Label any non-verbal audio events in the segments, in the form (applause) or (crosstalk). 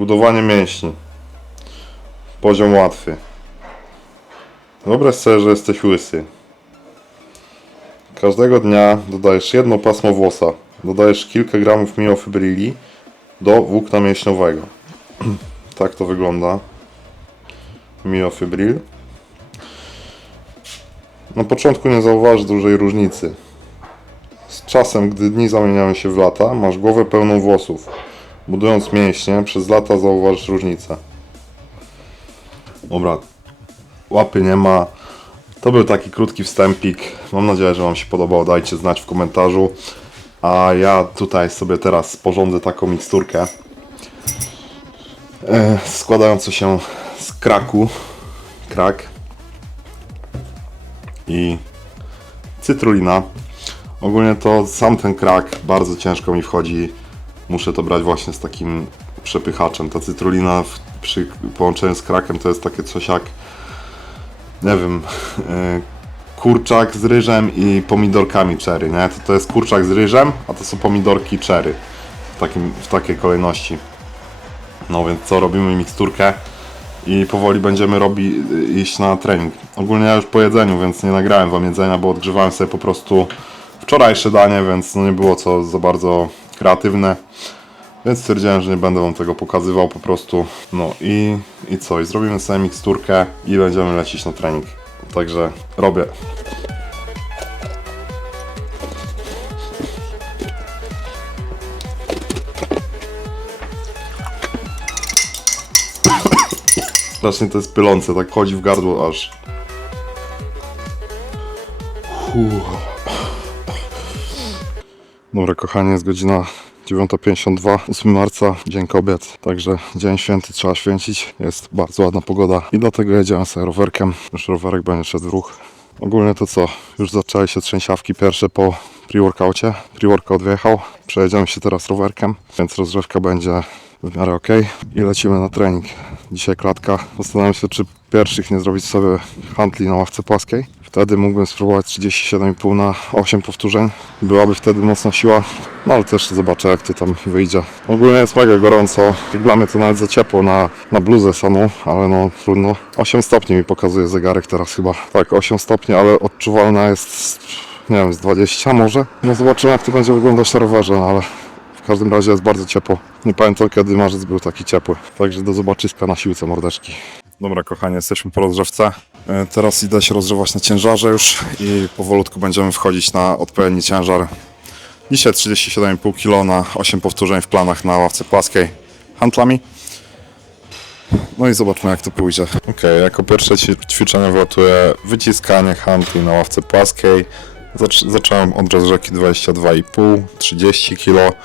Budowanie mięśni. Poziom łatwy. Wyobraź sobie, że jesteś łysy. Każdego dnia dodajesz jedno pasmo włosa. Dodajesz kilka gramów miofibrilli do włókna mięśniowego. (clears throat) tak to wygląda. Miofibril. Na początku nie zauważysz dużej różnicy. Z czasem, gdy dni zamieniają się w lata, masz głowę pełną włosów. Budując mięśnie, przez lata zauważysz różnicę. Dobra, łapy nie ma. To był taki krótki wstępik. Mam nadzieję, że Wam się podobał. Dajcie znać w komentarzu. A ja tutaj sobie teraz sporządzę taką miksturkę e, składającą się z kraku, krak i cytrulina. Ogólnie to sam ten krak bardzo ciężko mi wchodzi. Muszę to brać właśnie z takim przepychaczem. Ta cytrulina w, przy połączeniu z krakiem to jest takie coś jak nie wiem, e, kurczak z ryżem i pomidorkami cherry, nie? To, to jest kurczak z ryżem, a to są pomidorki cherry. W, takim, w takiej kolejności. No więc co, robimy miksturkę i powoli będziemy robi, iść na trening. Ogólnie ja już po jedzeniu, więc nie nagrałem wam jedzenia, bo odgrzewałem sobie po prostu wczorajsze danie, więc no nie było co za bardzo kreatywne. Więc stwierdziłem, że nie będę wam tego pokazywał po prostu. No i, i co? I zrobimy sobie miksturkę i będziemy lecieć na trening. Także robię. (coughs) Strasznie to jest pylące, tak chodzi w gardło aż. Dobra, kochanie, jest godzina 9.52, 8 marca, dzień kobiet, także dzień święty trzeba święcić. Jest bardzo ładna pogoda i dlatego jedziemy sobie rowerkiem. Już rowerek będzie szedł w ruch. Ogólnie to co? Już zaczęły się trzęsiawki pierwsze po pre-workaucie. Pre-workout wjechał, przejedziemy się teraz rowerkiem, więc rozgrzewka będzie w miarę ok i lecimy na trening. Dzisiaj klatka. Zastanawiam się, czy pierwszych nie zrobić sobie handli na ławce płaskiej. Wtedy mógłbym spróbować 37,5 na 8 powtórzeń. Byłaby wtedy mocna siła, no ale też zobaczę jak to tam wyjdzie. Ogólnie jest mega gorąco, dla mnie to nawet za ciepło na, na bluzę samą, ale no trudno. 8 stopni mi pokazuje zegarek teraz chyba. Tak, 8 stopni, ale odczuwalna jest, nie wiem, z 20 może. No zobaczymy jak to będzie wyglądać na rowerze, no ale w każdym razie jest bardzo ciepło. Nie pamiętam kiedy marzec był taki ciepły. Także do zobaczyska na siłce mordeczki. Dobra kochanie, jesteśmy po rozgrzewce. E, Teraz idę się rozgrzewać na ciężarze już i powolutku będziemy wchodzić na odpowiedni ciężar. Dzisiaj 37,5 kg na 8 powtórzeń w planach na ławce płaskiej handlami. No i zobaczmy jak to pójdzie. Ok, jako pierwsze ćwi- ćwiczenie wlatuje wyciskanie handli na ławce płaskiej. Zac- zacząłem od rozgrzewki 22,5, 30 kg.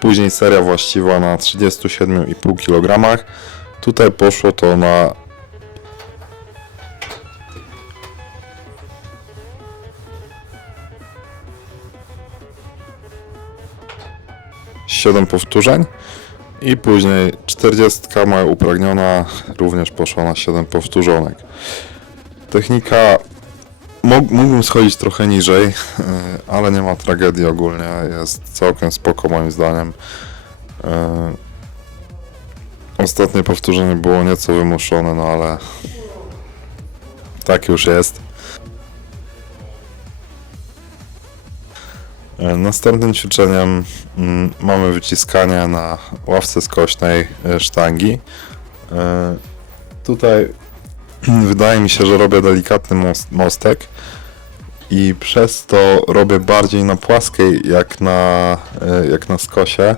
Później seria właściwa na 37,5 kg. Tutaj poszło to na siedem powtórzeń i później 40 moja upragniona również poszła na 7 powtórzonek. Technika Mógł- mógłbym schodzić trochę niżej, yy, ale nie ma tragedii ogólnie. Jest całkiem spoko moim zdaniem. Yy, Ostatnie powtórzenie było nieco wymuszone, no ale tak już jest. Następnym ćwiczeniem mm, mamy wyciskanie na ławce skośnej e, sztangi. E, Tutaj (clears throat) wydaje mi się, że robię delikatny most, mostek i przez to robię bardziej na płaskiej jak na, e, jak na skosie.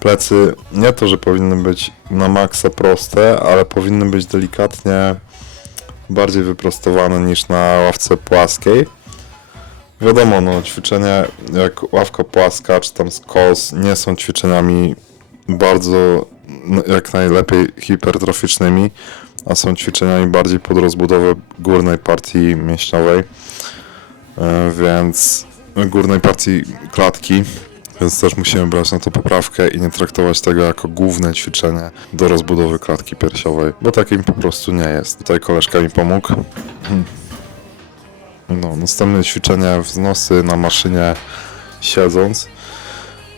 Plecy nie to, że powinny być na maksa proste, ale powinny być delikatnie bardziej wyprostowane niż na ławce płaskiej. Wiadomo, no ćwiczenia jak ławka płaska czy tam skos nie są ćwiczeniami bardzo no, jak najlepiej hipertroficznymi, a są ćwiczeniami bardziej pod rozbudowę górnej partii mięśniowej, e, więc górnej partii klatki, więc też musimy brać na to poprawkę i nie traktować tego jako główne ćwiczenie do rozbudowy klatki piersiowej, bo takim po prostu nie jest. Tutaj koleżka mi pomógł. No, następne ćwiczenie wznosy na maszynie siedząc.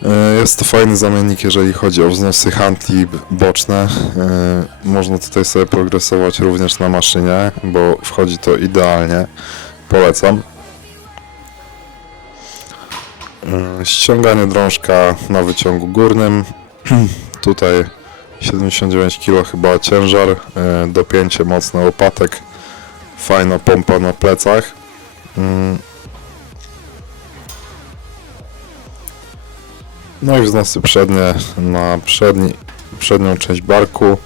E, Jest to fajny zamiennik, jeżeli chodzi o wznosy handli b- boczne. E, Można tutaj sobie progresować również na maszynie, bo wchodzi to idealnie. Polecam. E, Ściąganie drążka na wyciągu górnym. (clears throat) Tutaj 79 kg chyba ciężar, dopięcie mocne łopatek, fajna pompa na plecach. No i wznosy przednie na przedni, przednią część barku.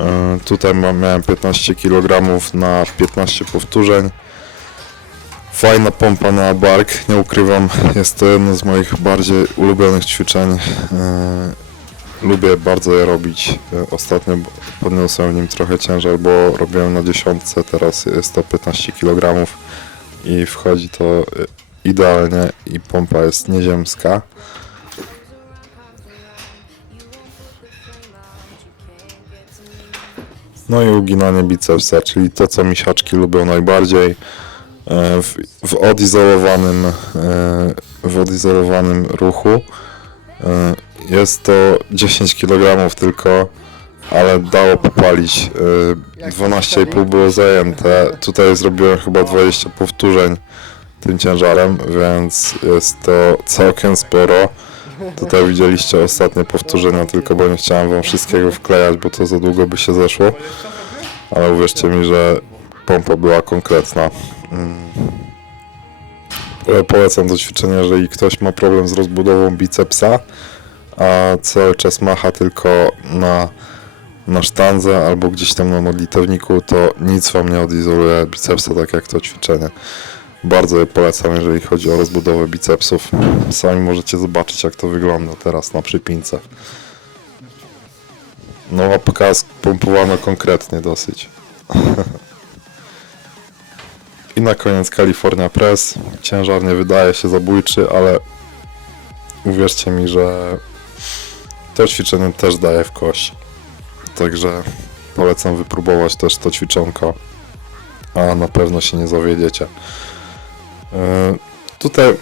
E, Tutaj miałem 15 kg na 15 powtórzeń. Fajna pompa na bark, nie ukrywam, jest to jedno z moich bardziej ulubionych ćwiczeń. E, Lubię bardzo je robić. E, Ostatnio podniosłem w nim trochę ciężar, bo robiłem na dziesiątce, teraz jest to 15 kg i wchodzi to e, idealnie i pompa jest nieziemska. No i uginanie bicepsa, czyli to co misiaczki lubią najbardziej e, w, w odizolowanym e, w odizolowanym ruchu. E, Jest to 10 kg tylko, ale dało popalić. E, 12,5 było zajęte. Tutaj zrobiłem chyba 20 powtórzeń tym ciężarem, więc jest to całkiem sporo. Tutaj widzieliście ostatnie powtórzenia, tylko bo nie chciałem wam wszystkiego wklejać, bo to za długo by się zeszło. Ale uwierzcie mi, że pompa była konkretna. Mm. Ale Polecam to ćwiczenie, jeżeli ktoś ma problem z rozbudową bicepsa, a cały czas macha tylko na, na sztandze albo gdzieś tam na modlitewniku, to nic wam nie odizoluje bicepsa, tak jak to ćwiczenie. Bardzo je polecam, jeżeli chodzi o rozbudowę bicepsów. Sami możecie zobaczyć, jak to wygląda teraz na przypince. No, łapka spompowana konkretnie dosyć. (laughs) I na koniec California Press. Ciężar nie wydaje się zabójczy, ale uwierzcie mi, że to ćwiczenie też daje w kość. Także polecam wypróbować też to ćwiczonko, a na pewno się nie zawiedziecie. E, Tutaj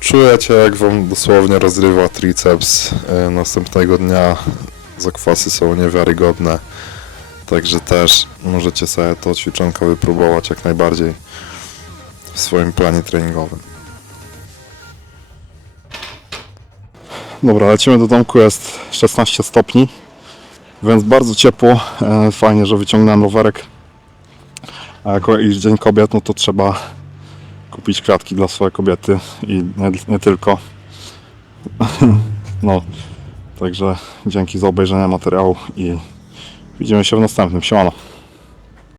czujecie, jak wam dosłownie rozrywa triceps. E, Następnego dnia zakwasy są niewiarygodne. Także też możecie sobie to ćwiczonko wypróbować jak najbardziej w swoim planie treningowym. Dobra, lecimy do domku, jest 16 stopni, więc bardzo ciepło. E, Fajnie, że wyciągnąłem rowerek. A jako iż Dzień Kobiet, no to trzeba kupić kwiatki dla swojej kobiety i nie, nie tylko. (laughs) No, także dzięki za obejrzenie materiału i widzimy się w następnym. Siemano.